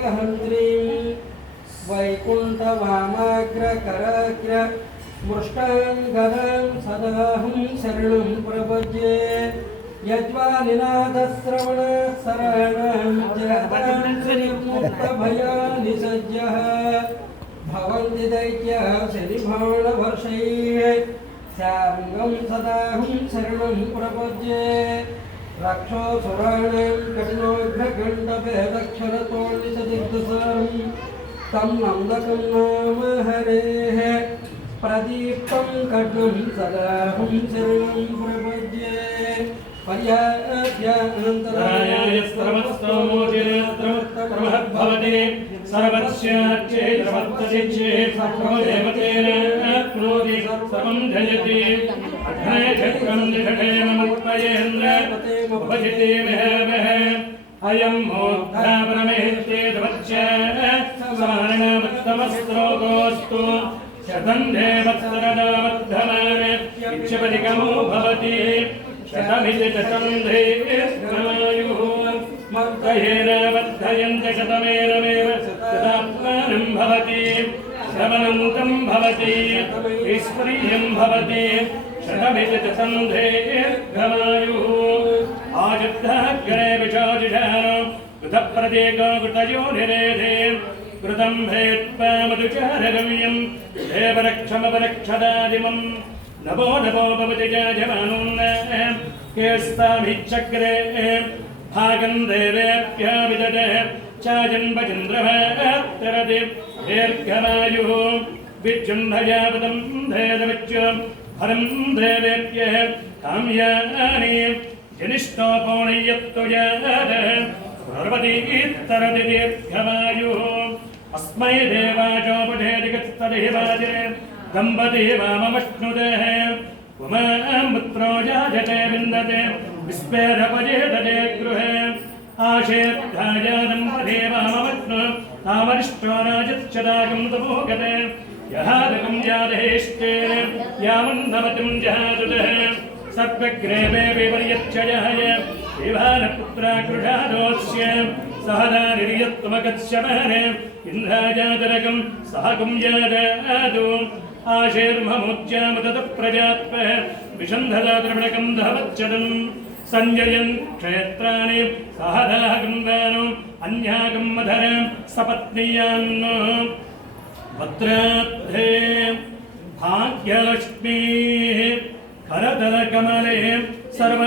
वेगहन्त्रीं वैकुण्ठवामाग्रकराग्र मृष्टाङ्गदां सदाहं शरणं प्रपद्ये यज्वानिनादश्रवणसराणां जगदान्तर्मुक्तभयानि सज्जः भवन्ति दैत्याः शनिबाणवर्षैः श्यामं सदाहं शरणं प्रपद्ये रक्षोऽसुराणां कठिनोग्रगण्डभेदक्षरतोऽनिसदिग्धसारं तं नन्दकं नाम हरेः प्रदीप्तं खड्गं सदाहं शरणं प्रपद्ये पर्यायस्तमस्तमोचिरत्रमहद्भवति सर्वस्याच्चेतवर्तदिच्चेत् सर्वदेवतेन प्रोति सर्वं जयति अग्नेयचक्रं निषठेनमुत्पयेन्द्र उपजिते महेमः अयं मोक्ता परमेष्टे तवच्च समानवत्तमस्त्रोकोऽस्तु शतं देवत्सरदावर्धमान इच्छपदिकमो भवति शतमिति शतन्धेर्गमायुः मर्तयेन वर्धयन्त शतमेनमेव शतात्मानं भवति श्रवणमुतं भवति ऐश्वर्यं भवति शतमिति शतन्धेर्गमायुः आयुद्धाग्रे विचाजिषानो कृतप्रतीको कृतयोनिरेधे कृतं भेत्पामधुचारगम्यं देवरक्षमपरक्षदादिमम् नभो नभो भवति जायमानोन्न केस्ताभिचक्रे भागं देवेभ्यो विददे चाजन्मचन्द्रभात्तरति दीर्घमायुः विजृम्भयापदं भेदविच्यं हरं देवेभ्यः काम्यानि जनिष्ठोपोणयत्तु याद पर्वतीत्तरति दीर्घमायुः अस्मै देवाचोपधेदिगस्तदेवाजिरे दंपती वाममश्नुतेः उमामुत्रो जायते विन्दते विस्पेदपजेदते गृहे आशेद्धाया दंपती वाममश्नु तामरिष्टो राजच्छदाकं तपोगते यहादकं जादेष्टे यामन्नमतिं जहादुतः सर्वग्रेवे विपर्यच्छयाय देवानपुत्राकृषादोस्य सहदा निर्यत्तमगच्छमाने इन्द्राजातरकं सहकं जादादु आशीर्ममुच्चामतप्रजात्पः विषन्धदाद्रवणकं धवच्छदं सञ्जयन् क्षेत्राणि सहदाहकं दानो अन्याकं मधरं सपत्नीयान्नो भद्राब्धे भाग्यलक्ष्मीः करतलकमले सर्व